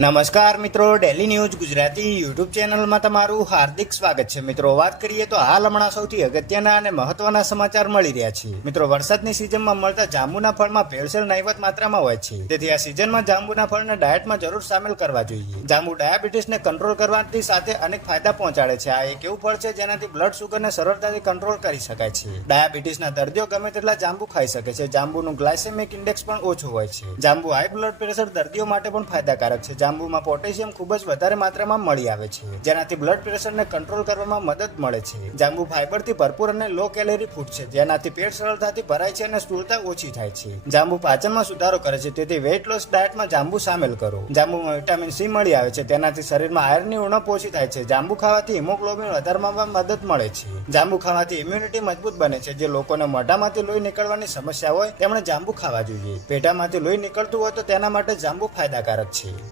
નમસ્કાર મિત્રો, daily news Gujarati YouTube ચેનલમાં તમારું હાર્દિક સ્વાગત છે. મિત્રો, વાત કરીએ તો હાલ હમણાં સૌથી અગત્યના અને મહત્વના સમાચાર મળી રહ્યા છે. મિત્રો, વરસાદની સિઝનમાં મળતા જાંબુના ફળમાં ભેળસેળ નહિવત માત્રામાં હોય છે. તેથી આ સિઝનમાં જાંબુના ફળને ડાયટમાં જરૂર સામેલ કરવા જોઈએ. જાંબુ ડાયાબિટીસને કંટ્રોલ કરવાની સાથે અનેક ફાયદા પહોંચાડે છે. આ એક એવું ફળ છે જેનાથી બ્લડ શુગરને સરળતાથી કંટ્રોલ કરી શકાય છે. ડાયાબિટીસના દર્દીઓ ગમે તેટલા જાંબુ ખાઈ શકે છે. જાંબુનું ગ્લાયસેમિક ઇન્ડેક્સ પણ ઓછું હોય છે. જાંબુ હાઈ બ્લડ પ્રેશર દર્દીઓ માટે પણ ફાયદાકારક છે. જાંબુમાં પોટેશિયમ ખૂબ જ વધારે માત્રામાં મળી આવે છે, જેનાથી બ્લડ પ્રેશરને કંટ્રોલ કરવામાં મદદ મળે છે. જાંબુ ફાઈબરથી ભરપૂર અને લો કેલેરી ફૂડ છે, જેનાથી પેટ સરળતાથી ભરાય છે અને સ્થૂળતા ઓછી થાય છે. જાંબુ પાચનમાં સુધારો કરે છે, તેથી વેઇટ લોસ ડાયટમાં જાંબુ સામેલ કરો. જાંબુમાં વિટામિન સી મળી આવે છે, તેનાથી શરીરમાં આયર્નની ઉણપ ઓછી થાય છે. જાંબુ ખાવાથી હિમોગ્લોબિન વધારવામાં મદદ મળે છે. જાંબુ ખાવાથી ઇમ્યુનિટી મજબૂત બને છે. જે લોકોને મોઢામાંથી લોહી નીકળવાની સમસ્યા હોય તેમણે જાંબુ ખાવા જોઈએ. પેટામાંથી લોહી નીકળતું હોય તો તેના માટે જાંબુ ફાયદાકારક છે.